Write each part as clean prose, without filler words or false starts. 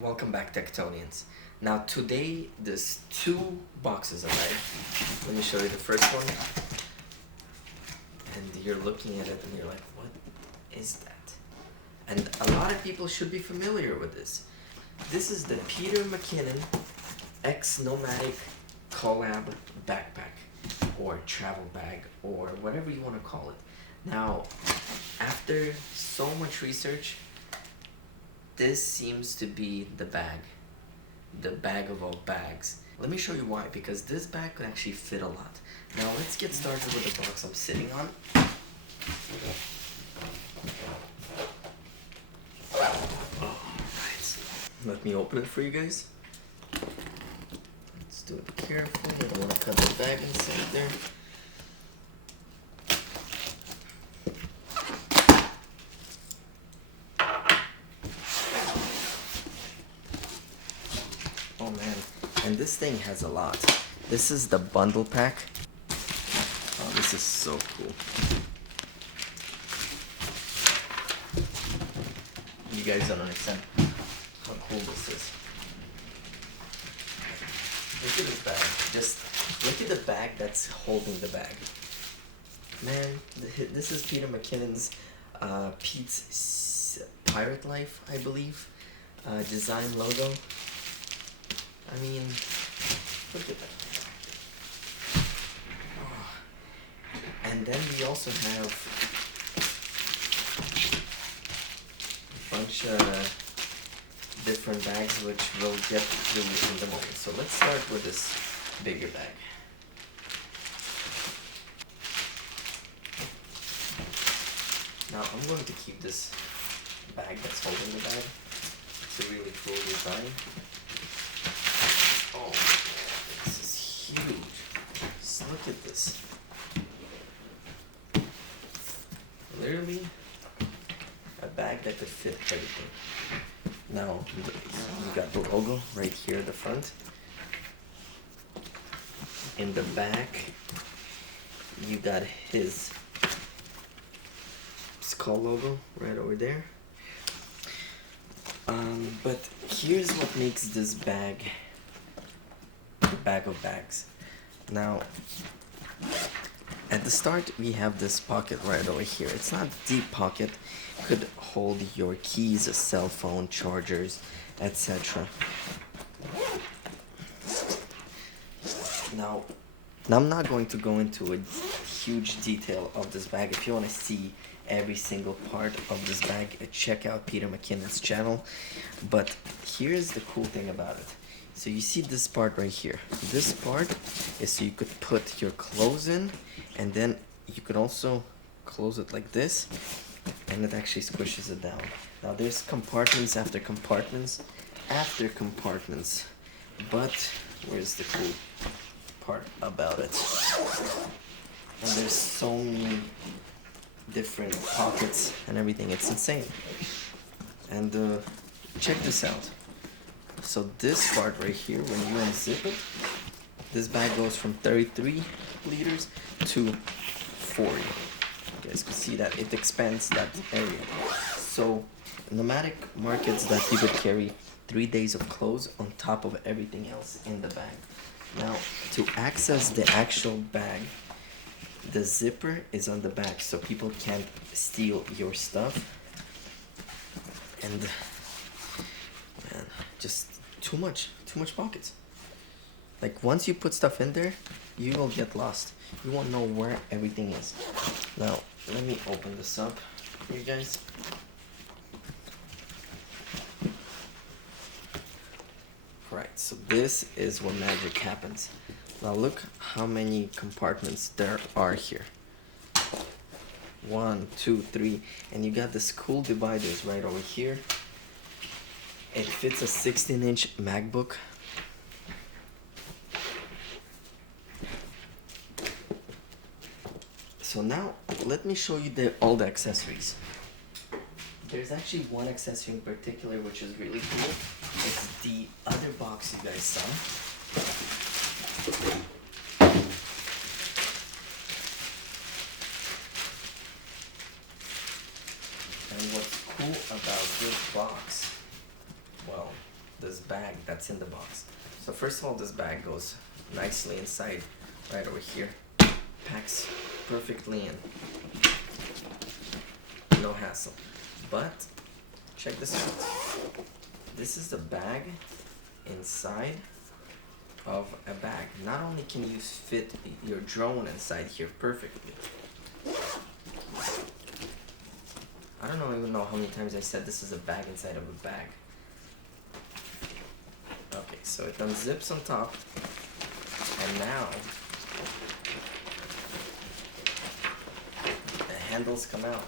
Welcome back, Tectonians. Now today there's two boxes of bag. Let me show you the first one. And you're looking at it and you're like, what is that? And a lot of people should be familiar with this. This is the Peter McKinnon X NOMATIC collab backpack or travel bag or whatever you want to call it. Now, after so much research, this seems to be the bag of all bags. Let me show you why, because this bag could actually fit a lot. Now let's get started with the box I'm sitting on. Alright, let me open it for you guys. Let's do it carefully. I don't want to cut the bag inside there. Oh man, and this thing has a lot. This is the bundle pack. Oh, this is so cool. You guys don't understand how cool this is. Look at this bag. Just look at the bag that's holding the bag. Man, this is Peter McKinnon's Pete's Pirate Life, I believe, design logo. I mean, look at that. Oh. And then we also have a bunch of different bags which we'll get through in the moment. So let's start with this bigger bag. Now I'm going to keep this bag that's holding the bag. It's a really cool design. Oh, this is huge. Just look at this. Literally a bag that could fit everything. Now, you got the logo right here at the front. In the back, you got his skull logo right over there. But here's what makes this bag of bags. Now, at the start we have this pocket right over here. It's not a deep pocket, could hold your keys, a cell phone, chargers, etc. Now I'm not going to go into a huge detail of this bag. If you want to see every single part of this bag, check out Peter McKinnon's channel. But here's the cool thing about it. So you see this part right here. This part is so you could put your clothes in, and then you could also close it like this, and it actually squishes it down. Now there's compartments after compartments after compartments, but where's the cool part about it? And there's so many different pockets and everything. It's insane. And check this out. So this part right here, when you unzip it, this bag goes from 33 liters to 40. You guys can see that it expands that area. So NOMATIC markets that you could carry 3 days of clothes on top of everything else in the bag. Now, to access the actual bag, the zipper is on the back, so people can't steal your stuff. And man, just too much pockets. Like once you put stuff in there, you will get lost. You won't know where everything is. Now, let me open this up for you guys. Right, so this is where magic happens. Now look how many compartments there are here. 1, 2, 3, and you got this cool dividers right over here. It fits a 16-inch MacBook. So now let me show you all the accessories. There's actually one accessory in particular which is really cool. It's the other box you guys saw. And what's cool about this box, well, this bag that's in the box. So first of all, this bag goes nicely inside, right over here. Packs perfectly in. No hassle. But check this out. This is the bag inside of a bag. Not only can you fit your drone inside here perfectly. I don't even know how many times I said this is a bag inside of a bag. Okay, so it unzips on top, and now the handles come out,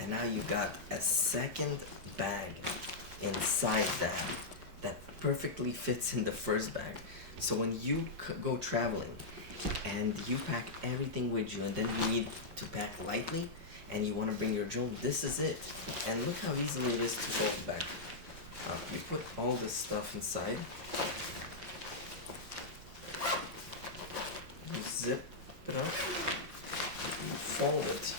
and now you got a second bag inside that perfectly fits in the first bag. So when you go traveling and you pack everything with you, and then you need to pack lightly and you want to bring your drone, this is it. And look how easily it is to fold back. You put all this stuff inside, you zip it up, you fold it,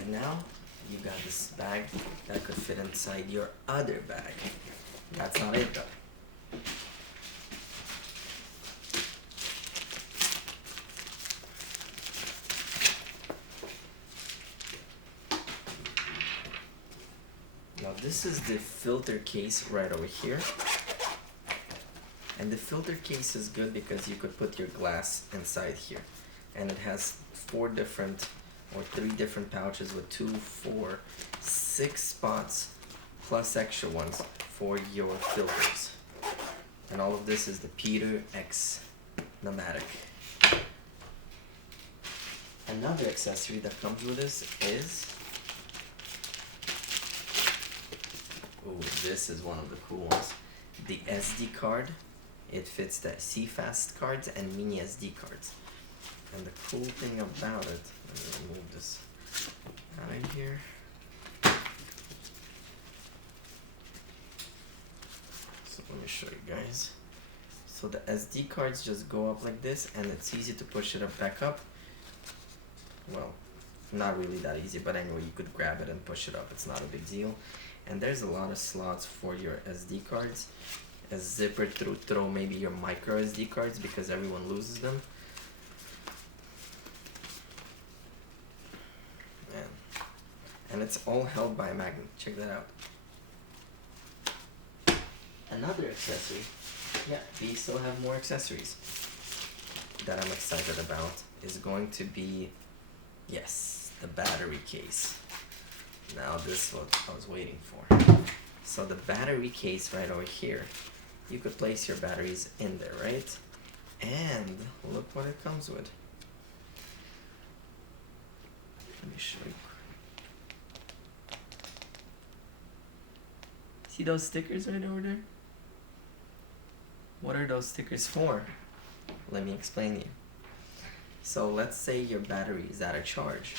and now you got this bag that could fit inside your other bag. That's not it though. Now this is the filter case right over here. And the filter case is good because you could put your glass inside here. And it has 4 different or 3 different pouches with 2, 4, 6 spots plus extra ones for your filters. And all of this is the Peter X NOMATIC. Another accessory that comes with this is, oh, this is one of the cool ones, the SD card. It fits the CFast cards and mini SD cards. And the cool thing about it, let me remove this out of here. So let me show you guys. So the SD cards just go up like this, and it's easy to push it up back up. Well, not really that easy, but anyway, you could grab it and push it up. It's not a big deal. And there's a lot of slots for your SD cards. A zipper to throw maybe your micro SD cards, because everyone loses them. And it's all held by a magnet. Check that out. Another accessory. Yeah, we still have more accessories that I'm excited about is going to be, yes, the battery case. Now this is what I was waiting for. So the battery case right over here, you could place your batteries in there, right? And look what it comes with. Let me show you. See those stickers right over there? What are those stickers for? Let me explain to you. So let's say your battery is out of charge.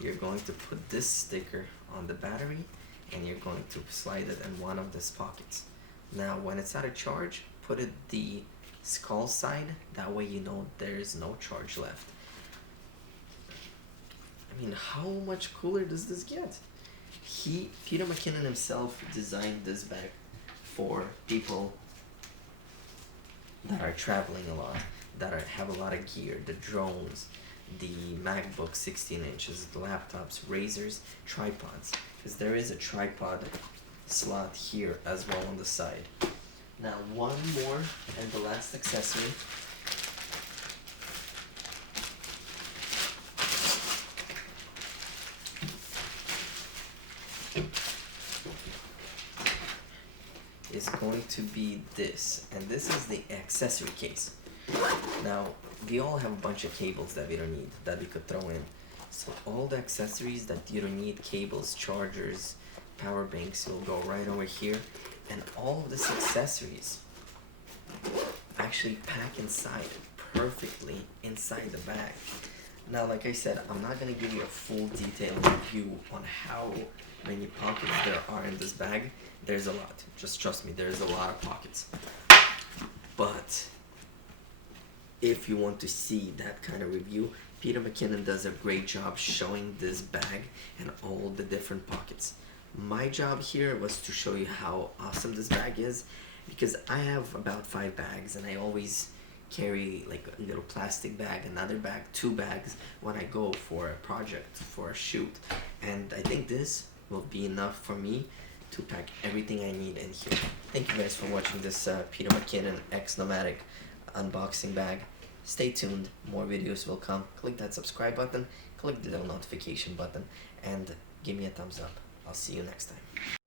You're going to put this sticker on the battery, and you're going to slide it in one of these pockets. Now when it's out of charge, put it the skull side, that way you know there is no charge left. I mean, how much cooler does this get? Peter McKinnon himself designed this bag for people that are traveling a lot, that have a lot of gear, the drones, the MacBook 16 inches, the laptops, razors, tripods, because there is a tripod slot here as well on the side. Now one more and the last accessory. Is going to be this, and this is the accessory case. Now we all have a bunch of cables that we don't need, that we could throw in. So all the accessories that you don't need, cables, chargers, power banks, will go right over here, and all of these accessories actually pack inside perfectly inside the bag. Now, like I said, I'm not gonna give you a full detailed review on how many pockets there are in this bag. There's a lot. Just trust me, there's a lot of pockets. But if you want to see that kind of review, Peter McKinnon does a great job showing this bag and all the different pockets. My job here was to show you how awesome this bag is, because I have about 5 bags and I always carry like a little plastic bag, another bag, 2 bags when I go for a project, for a shoot. And I think this will be enough for me to pack everything I need in here. Thank you guys for watching this Peter McKinnon X NOMATIC unboxing bag. Stay tuned, more videos will come. Click that subscribe button, click the little notification button, and give me a thumbs up. I'll see you next time.